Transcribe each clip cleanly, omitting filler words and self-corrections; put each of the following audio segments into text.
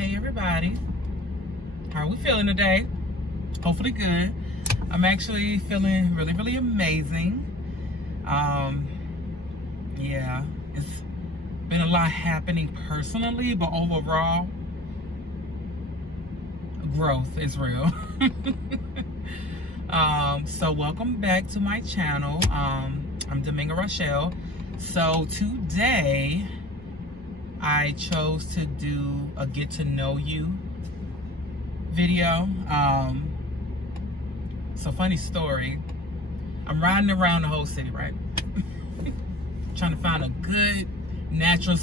Hey everybody, how are we feeling today? Hopefully good. I'm actually feeling really amazing. Yeah, it's been a lot happening personally, but overall, growth is real. So welcome back to my channel. I'm Dominga Rochelle. So today, I chose to do a get to know you video. So funny story. I'm riding around the whole city, right? Trying to find a good natural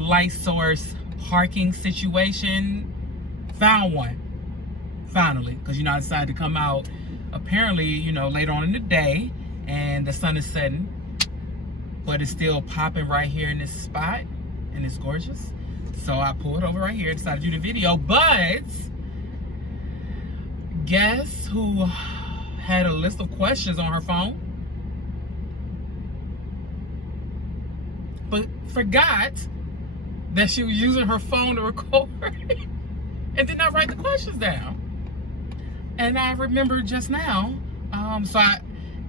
light source parking situation. Found one, finally, because I decided to come out apparently, later on in the day, and the sun is setting. But it's still popping right here in this spot, and it's gorgeous. So I pulled over right here, decided to do the video. But guess who had a list of questions on her phone, but forgot that she was using her phone to record and did not write the questions down. And I remembered just now. So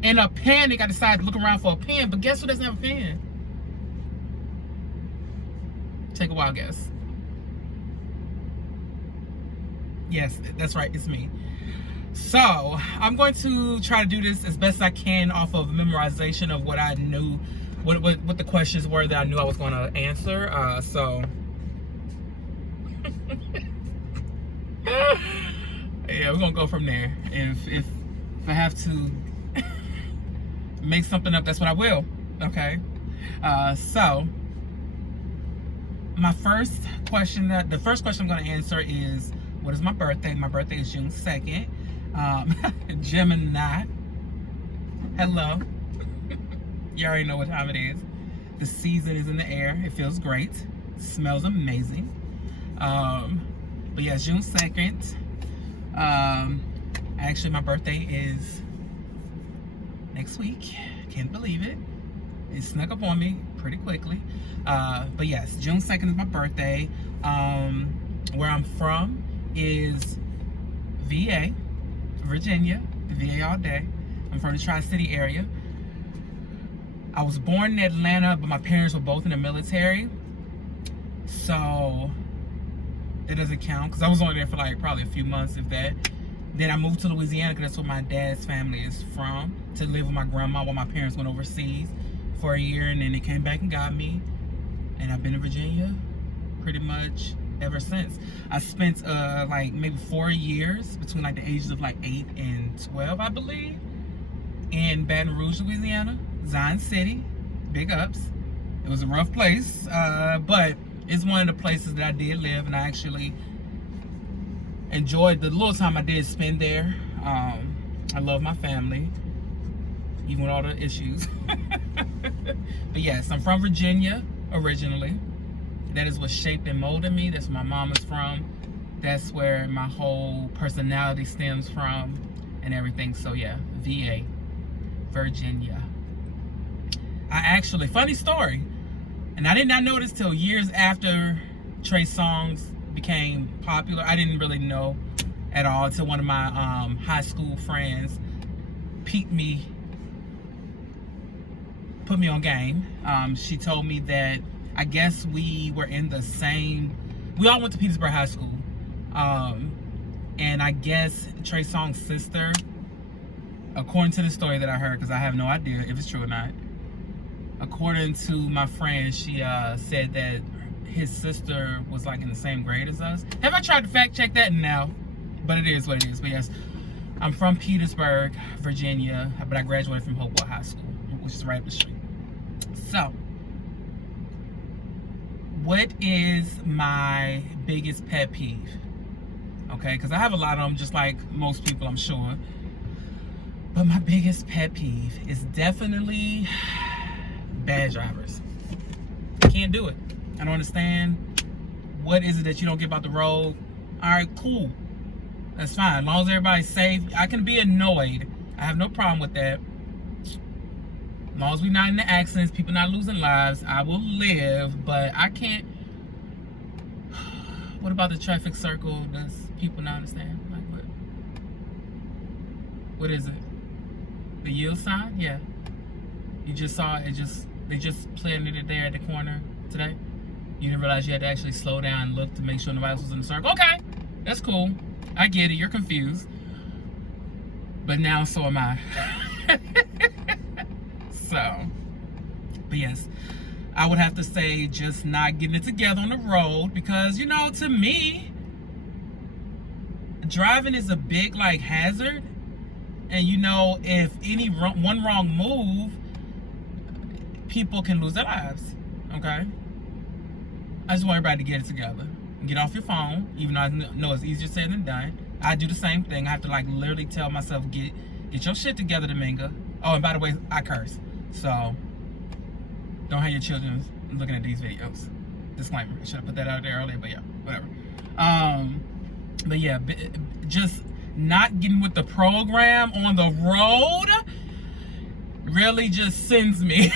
in a panic, I decided to look around for a pen, but guess who doesn't have a pen? Take a wild guess. Yes, that's right, it's me. So, I'm going to try to do this as best I can off of memorization of what I knew, what the questions were that I knew I was going to answer. Yeah, we're going to go from there. If I have to make something up, that's what I will. Okay. So my first question, the first question I'm going to answer is, what is my birthday? My birthday is June 2nd. Gemini. Hello. You already know what time it is. The season is in the air. It feels great. Smells amazing. But yeah, June 2nd. Actually, my birthday is next week. Can't believe it. It snuck up on me pretty quickly. But yes, June 2nd is my birthday. Where I'm from is VA, Virginia. The VA all day. I'm from the Tri-City area. I was born in Atlanta, but my parents were both in the military. So it doesn't count because I was only there for like probably a few months, if that. Then I moved to Louisiana because that's where my dad's family is from, to live with my grandma while my parents went overseas for a year, and then they came back and got me. And I've been in Virginia pretty much ever since. I spent like maybe 4 years between like the ages of like 8 and 12, I believe, in Baton Rouge, Louisiana, Zion City. Big ups. It was a rough place, but it's one of the places that I did live, and I actually enjoyed the little time I did spend there. I love my family, even with all the issues. But yes, I'm from Virginia originally. That is what shaped and molded me. That's where my mom is from. That's where my whole personality stems from and everything. So yeah, VA, Virginia. I actually, funny story, and I did not know this till years after Trey Songz became popular. I didn't really know at all until one of my high school friends put me on game. She told me that I guess we were in the same, we all went to Petersburg High School. And I guess Trey Songz's sister, according to the story that I heard, because I have no idea if it's true or not, according to my friend, she said that his sister was like in the same grade as us. Have I tried to fact check that? No, but it is what it is. But yes, I'm from Petersburg, Virginia, but I graduated from Hopewell High School, which is right up the street. So, what is my biggest pet peeve? Okay, because I have a lot of them, just like most people, I'm sure. But my biggest pet peeve is definitely bad drivers. Can't do it. I don't understand. What is it that you don't get about the road? All right, cool. That's fine. As long as everybody's safe. I can be annoyed. I have no problem with that. As long as we're not in the accidents, people not losing lives, I will live. But I can't. What about the traffic circle? Does people not understand? Like what? What is it? The yield sign? Yeah. You just saw it. They just planted it there at the corner today. You didn't realize you had to actually slow down and look to make sure nobody else was in the circle. Okay, that's cool. I get it. You're confused. But now so am I. So, but yes, I would have to say just not getting it together on the road because, you know, to me, driving is a big like hazard. And you know, if one wrong move, people can lose their lives. Okay? I just want everybody to get it together. Get off your phone, even though I know it's easier said than done. I do the same thing. I have to like literally tell myself, get your shit together, Dominga. Oh, and by the way, I curse. So don't have your children looking at these videos. Disclaimer. I should have put that out there earlier, but yeah, whatever. But yeah, just not getting with the program on the road really just sends me.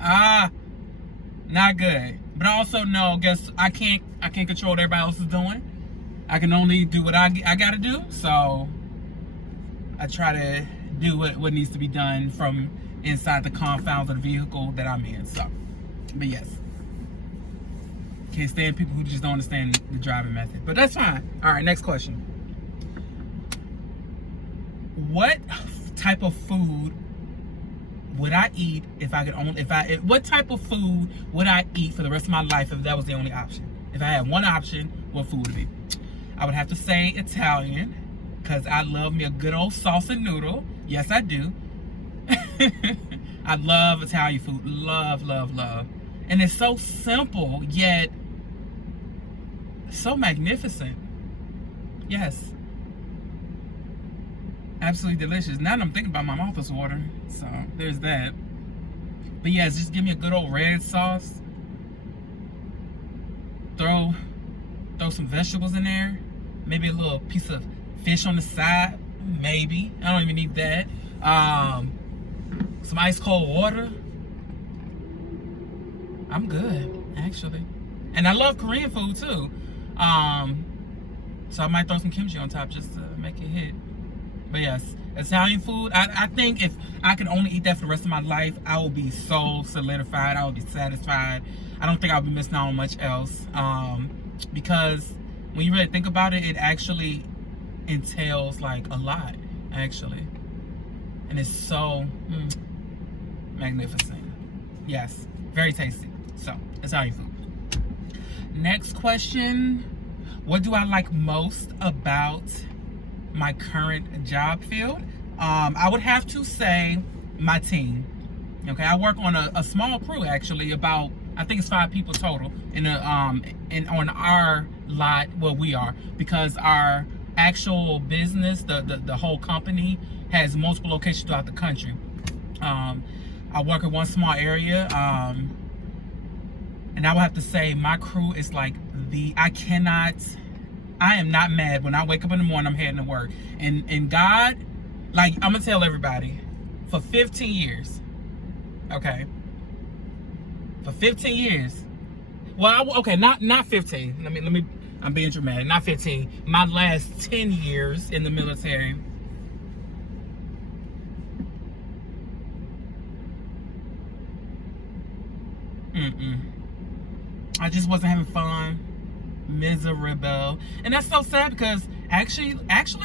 Not good. But I also know, guess I can't control what everybody else is doing. I can only do what I gotta do. So I try to do what needs to be done from inside the confounds of the vehicle that I'm in. So, but yes. Can't stand people who just don't understand the driving method. But that's fine. All right, next question. What type of food would I eat if I could only, what type of food would I eat for the rest of my life if that was the only option? If I had one option, what food would it be? I would have to say Italian, because I love me a good old salsa noodle. Yes, I do. I love Italian food. Love, love, love. And it's so simple, yet so magnificent. Yes. Absolutely delicious. Now that I'm thinking about, my mouth is watering. So there's that. But yes, just give me a good old red sauce. Throw some vegetables in there. Maybe a little piece of fish on the side. Maybe. I don't even need that. Some ice cold water. I'm good, actually. And I love Korean food too. So I might throw some kimchi on top just to make it hit. But yes, Italian food, I think if I could only eat that for the rest of my life, I will be so solidified. I will be satisfied. I don't think I'll be missing out on much else. Because when you really think about it, it actually entails like a lot, actually. And it's so magnificent. Yes, very tasty. So, Italian food. Next question. What do I like most about my current job field? I would have to say my team. Okay, I work on a small crew, actually, about, I think it's 5 people total in on our lot where we are, because our actual business, the whole company, has multiple locations throughout the country. I work in one small area, and I would have to say my crew is like I am not mad when I wake up in the morning, I'm heading to work. And God, like, I'm gonna tell everybody, for 15 years, okay? For 15 years. Well, okay, not 15. Let me, I'm being dramatic. Not 15. My last 10 years in the military. I just wasn't having fun. Miserable. And that's so sad, because actually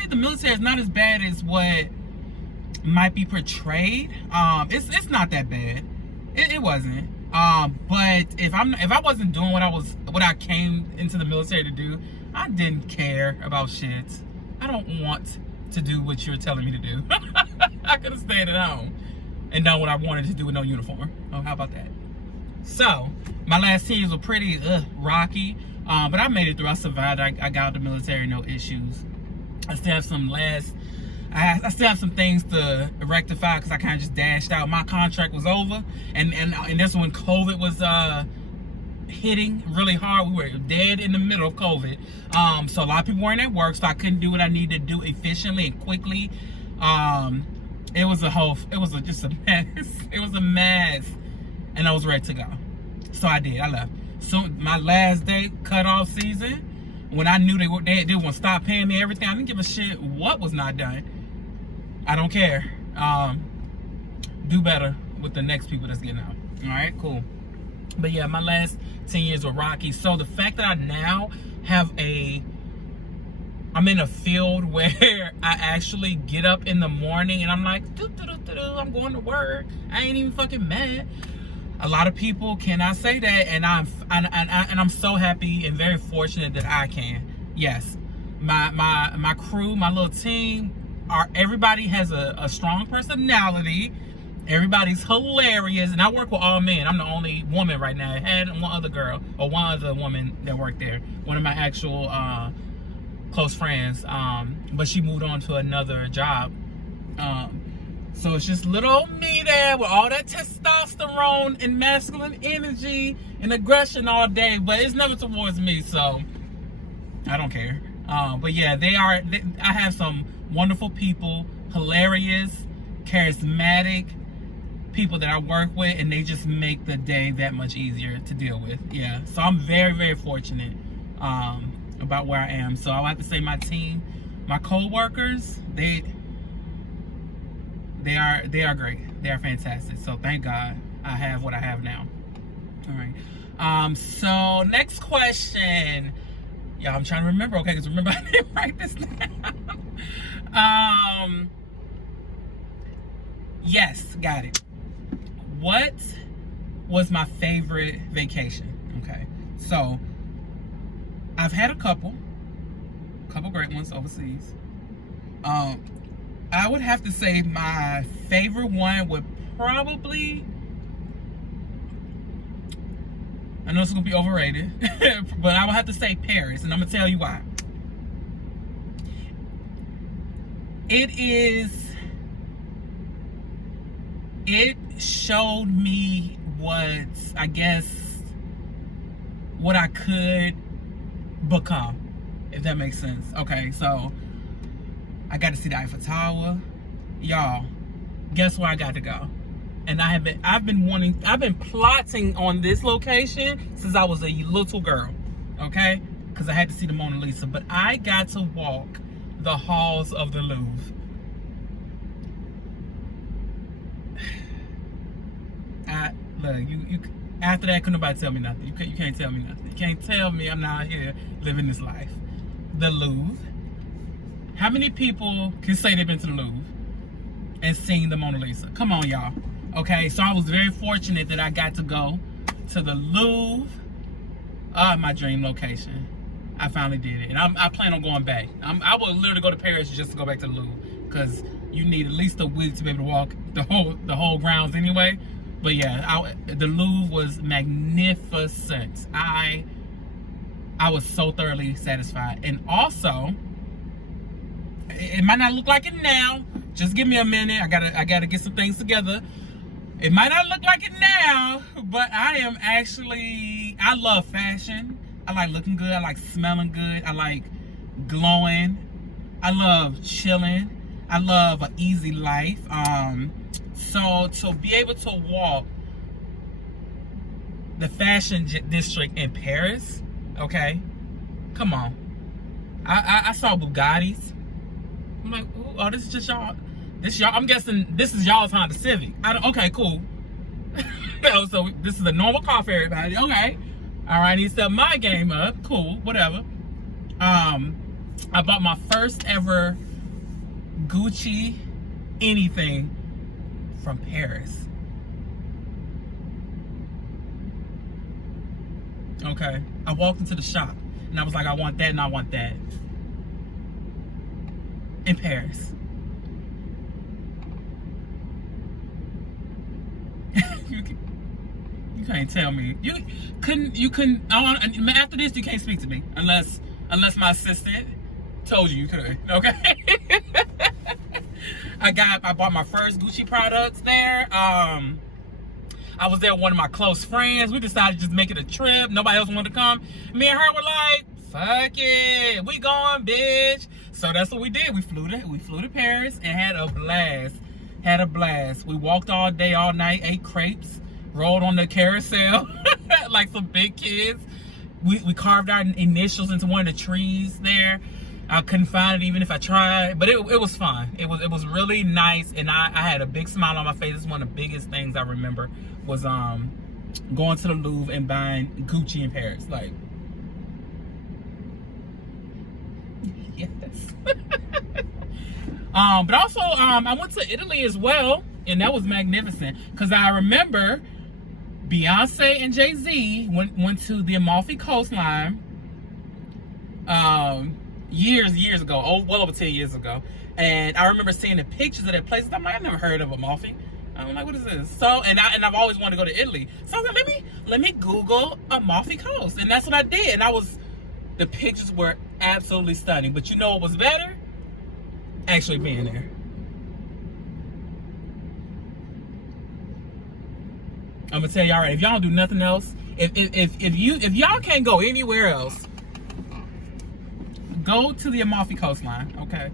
the military is not as bad as what might be portrayed. It's not that bad. It wasn't. But if I wasn't doing what I came into the military to do, I didn't care about shit. I don't want to do what you're telling me to do. I could have stayed at home and done what I wanted to do with no uniform. Oh, how about that? So my last 10 years were pretty rocky. But I made it through. I survived. I got out of the military, no issues. I still have I still have some things to rectify, because I kind of just dashed out. My contract was over, and that's when COVID was hitting really hard. We were dead in the middle of COVID. So a lot of people weren't at work, so I couldn't do what I needed to do efficiently and quickly. It was just a mess. It was a mess, and I was ready to go. So I did. I left. So my last day cutoff season, when I knew they were gonna stop paying me everything, I didn't give a shit what was not done. I don't care. Do better with the next people that's getting out. All right, cool. But yeah, my last 10 years were rocky. So the fact that I now have I'm in a field where I actually get up in the morning and I'm like, I'm going to work. I ain't even fucking mad. A lot of people cannot say that, and I'm so happy and very fortunate that I can. Yes, my crew, my little team, everybody has a strong personality. Everybody's hilarious, and I work with all men. I'm the only woman right now. I had one other woman that worked there. One of my actual close friends, but she moved on to another job. So it's just little old me there with all that testosterone and masculine energy and aggression all day, but it's never towards me, so I don't care. But yeah, I have some wonderful people, hilarious, charismatic people that I work with, and they just make the day that much easier to deal with. Yeah, so I'm very, very fortunate about where I am. So I have to say my team, my co-workers, they are great. They are fantastic. So thank God I have what I have now. All right. So next question. Yeah, I'm trying to remember. Okay, because remember I didn't write this down. Yes, got it. What was my favorite vacation? Okay, so I've had a couple great ones overseas. I would have to say my favorite one would probably, I know it's gonna be overrated, but I would have to say Paris, and I'm gonna tell you why. It showed me what I could become, if that makes sense. Okay, so I got to see the Eiffel Tower. Y'all, guess where I got to go? And I've been plotting on this location since I was a little girl, okay? Because I had to see the Mona Lisa, but I got to walk the halls of the Louvre. Look, you after that, couldn't nobody tell me nothing. You can't tell me nothing. You can't tell me I'm not here living this life. The Louvre. How many people can say they've been to the Louvre and seen the Mona Lisa? Come on, y'all. Okay, so I was very fortunate that I got to go to the Louvre. My dream location. I finally did it, and I plan on going back. I will literally go to Paris just to go back to the Louvre, because you need at least a week to be able to walk the whole grounds anyway. But yeah, the Louvre was magnificent. I was so thoroughly satisfied. And also, it might not look like it now. Just give me a minute. I gotta get some things together. It might not look like it now, but I love fashion. I like looking good. I like smelling good. I like glowing. I love chilling. I love an easy life. So to be able to walk the fashion district in Paris, okay, come on. I saw Bugattis. I'm like, ooh, oh, this is just y'all. I'm guessing this is y'all's Honda Civic. Okay, cool. So this is a normal car for everybody. Okay. All right, I need to step my game up. Cool, whatever. I bought my first ever Gucci anything from Paris. Okay. I walked into the shop and I was like, I want that and I want that. In Paris. You can't tell me. You couldn't after this you can't speak to me unless my assistant told you could. Okay. I bought my first Gucci products there. I was there with one of my close friends. We decided to just make it a trip. Nobody else wanted to come. Me and her were like, fuck it, we going, bitch. So that's what we did. We flew to Paris and had a blast. We walked all day, all night, ate crepes, rolled on the carousel. like some big kids. We carved our initials into one of the trees there. I couldn't find it even if I tried, but it was fun. It was really nice, and I had a big smile on my face. It's one of the biggest things I remember was going to the Louvre and buying Gucci in Paris. Like, yes. But also I went to Italy as well, and that was magnificent because I remember Beyonce and Jay-Z went to the Amalfi Coastline years ago, well over 10 years ago, and I remember seeing the pictures of that place. I'm like, I've never heard of Amalfi. I'm like, what is this? So, and I've always wanted to go to Italy. So I was like, let me Google Amalfi Coast, and that's what I did. And the pictures were absolutely stunning. But you know what was better? Actually being there. I'm gonna tell y'all right. If y'all don't do nothing else, if y'all can't go anywhere else, go to the Amalfi Coastline. Okay,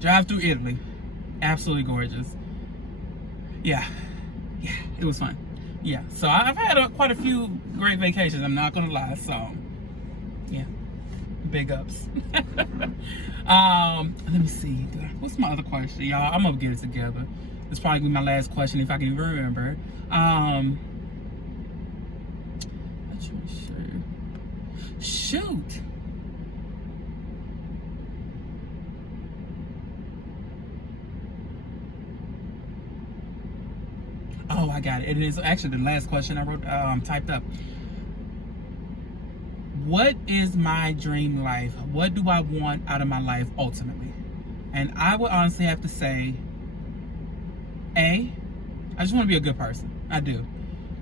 drive through Italy. Absolutely gorgeous. Yeah, it was fun. Yeah, so I've had quite a few great vacations. I'm not gonna lie. So, yeah, big ups. Let me see. What's my other question, y'all? I'm gonna get it together. This probably be my last question if I can even remember. Shoot. Oh, I got it. It is actually the last question I wrote, typed up. What is my dream life? What do I want out of my life ultimately? And I would honestly have to say, I just want to be a good person. I do.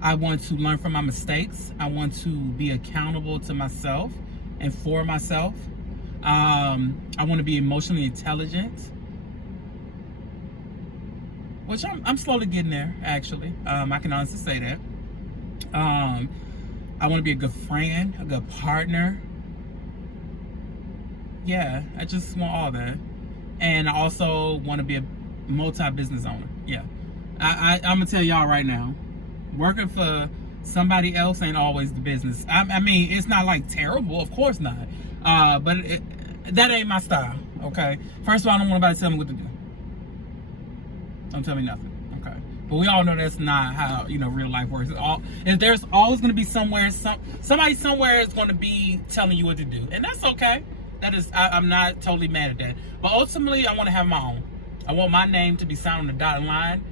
I want to learn from my mistakes. I want to be accountable to myself and for myself. I want to be emotionally intelligent, which I'm slowly getting there, actually. I can honestly say that. I want to be a good friend, a good partner. Yeah, I just want all that. And I also want to be a multi-business owner. Yeah. I'm going to tell y'all right now, working for somebody else ain't always the business. I mean, it's not like terrible, of course not. But that ain't my style, okay? First of all, I don't want nobody to tell me what to do. Don't tell me nothing, okay? But we all know that's not how, real life works. There's always going to be somebody somewhere is going to be telling you what to do. And that's okay. That is, I'm not totally mad at that. But ultimately, I want to have my own. I want my name to be signed on the dotted line.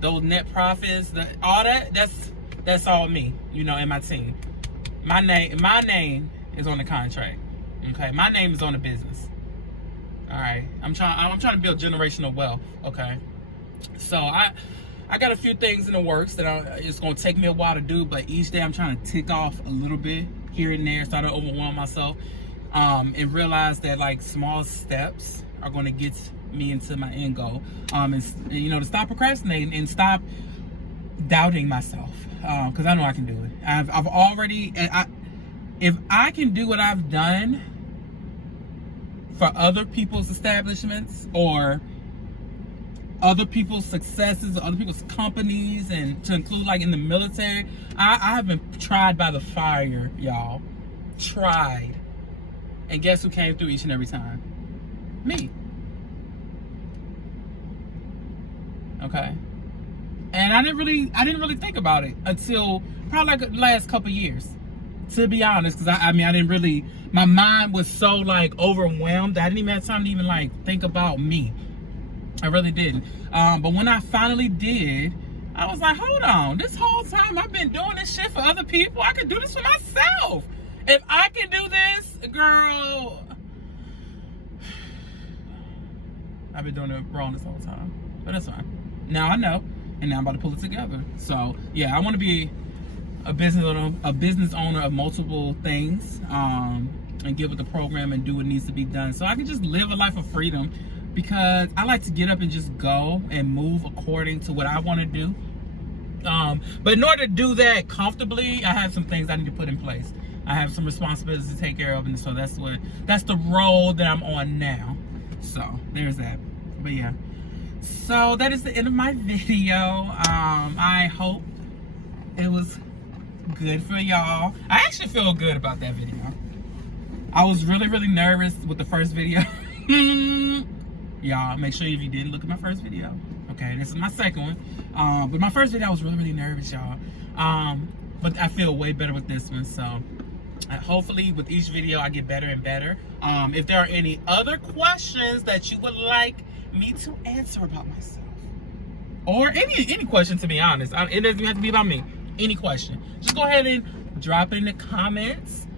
Those net profits, all that's all me, and my team. My name is on the contract. Okay, my name is on the business. All right, I'm trying to build generational wealth. Okay, so I got a few things in the works that it's gonna take me a while to do, but each day I'm trying to tick off a little bit here and there, so I don't overwhelm myself, and realize that like small steps are gonna get me into my end goal. And to stop procrastinating and stop doubting myself, because I know I can do it. I've already, if I can do what I've done for other people's establishments or other people's successes, or other people's companies, and to include like in the military, I have been tried by the fire, y'all. Tried. And guess who came through each and every time? Me. Okay. And I didn't really think about it until probably like the last couple years, to be honest, because I didn't really, my mind was so like overwhelmed that I didn't even have time to even like think about me. I really didn't. But when I finally did, I was like, hold on, this whole time I've been doing this shit for other people. I can do this for myself. If I can do this, girl, I've been doing it wrong this whole time. But that's fine. Now I know, and now I'm about to pull it together. So yeah, I want to be a business owner of multiple things, and get with the program and do what needs to be done, so I can just live a life of freedom. Because I like to get up and just go and move according to what I want to do. But in order to do that comfortably, I have some things I need to put in place. I have some responsibilities to take care of, and so that's the road that I'm on now. So there's that. But yeah. So that is the end of my video. I hope it was Good for y'all. I actually feel good about that video. I was really, really nervous with the first video. Y'all, make sure if you didn't look at my first video. Okay, this is my second one. But my first video, I was really, really nervous, y'all. But I feel way better with this one. So hopefully with each video, I get better and better. If there are any other questions that you would like me to answer about myself, or any question, to be honest, it doesn't have to be about me. Any question, just go ahead and drop it in the comments.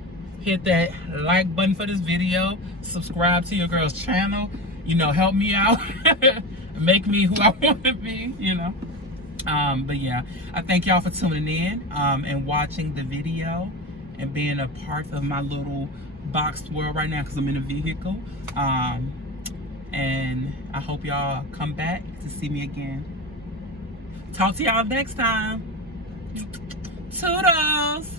Hit that like button for this video. Subscribe to your girl's channel. You know, help me out. Make me who I want to be, you know. But yeah, I thank y'all for tuning in and watching the video and being a part of my little boxed world right now because I'm in a vehicle. And I hope y'all come back to see me again. Talk to y'all next time. Toodles!